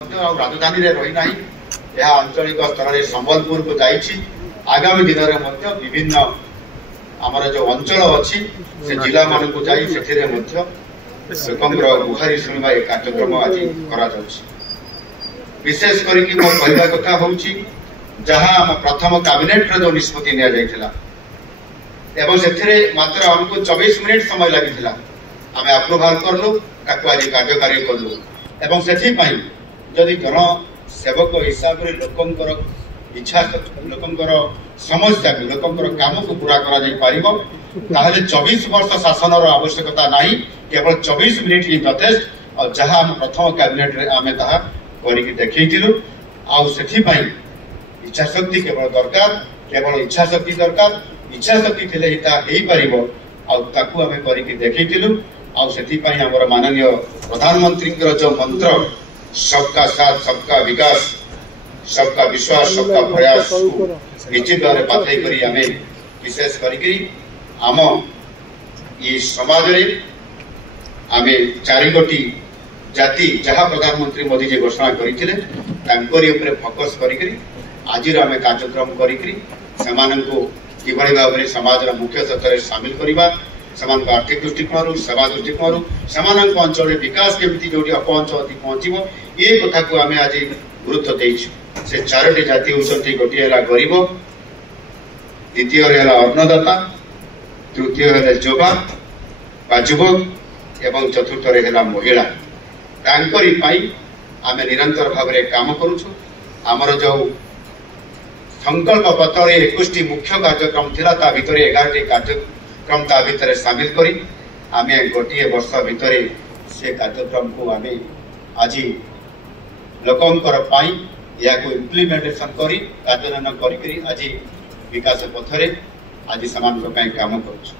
राजधानी रे रही नाही यह आंचलिक स्तर में संबलपुर को जाइछि। आगामी दिन में विभिन्न आमर जो अंचल अच्छी से जिला मान को जाई सेठिरे मध्य लोकंर गुहारी शुणवा एक कार्यक्रम आज करा जाउछि। विशेष करके मो कहवा कथा होउछि जहां हम प्रथम कैबिनेट रो निष्पत्ति निया जाइथिला एवं सेठिरे मात्र हमको 24 मिनिट समय लागिथिला आमे अप्रूवल करलु ताको आज कार्यकारी करलु एवं सेठी पई जदि जन सेवक हिसाब से लोकंकर इच्छा लोकंकर समस्या को लोकंकर काम को पूरा करा जाई पारिबो ताहले 24 वर्ष शासन आवश्यकता नहीं केवल 24 मिनिट ही यथेष्ट और जहां हम प्रथम कैबिनेट रे आमे ताहा करिकि देखैतिलु आ सेठी पई इच्छा शक्ति केवल दरकार केवल इच्छा शक्ति दरकार इच्छा शक्ति थिले हिता हेई पारिबो आ ताकू आमे करिकि देखैतिलु आ सेठी पई हमर माननीय प्रधानमंत्री जो मंत्र सबका साथ सबका विकास सबका विश्वास सबका प्रयास निश्चित भाव पाथई करी आमे विशेष करी आम ये समाज रे आमे चारि गोटी जाति जहाँ प्रधानमंत्री मोदी जी घोषणा करथिले तांकरी ऊपर फोकस करी आज आमे कार्यक्रम करी सेमानंको किभଳି भाବରେ समाज मुख्य क्षेत्र में सामिल करवा सेमान आर्थिक दृष्टिकोण सेवा दृष्टिकोण सेमान अंचल विकास केमती जो अपअंचल पहुंचो ये कथा को आम आज गुरुत्व देइछु। से चारोटी जाति होती गोटे है गरीब द्वितीय है अन्नदाता तृतीय है युवा बा युवक एवं चतुर्थ है महिला तांकरी पाई आम निरंतर भाव में काम करुछु। आमर जो संकल्प पत्र 21 मुख्य कार्यक्रम थिला ता भितरे 11 कार्यक्रम ता भितरे शामिल करी आमे गोटे वर्ष भितरे से कार्यक्रम को आमे आज लोकंकर पाई या को इम्प्लीमेंटेशन करी कार्यान्वयन करी आज विकास पथरे आज समान काम करूछु।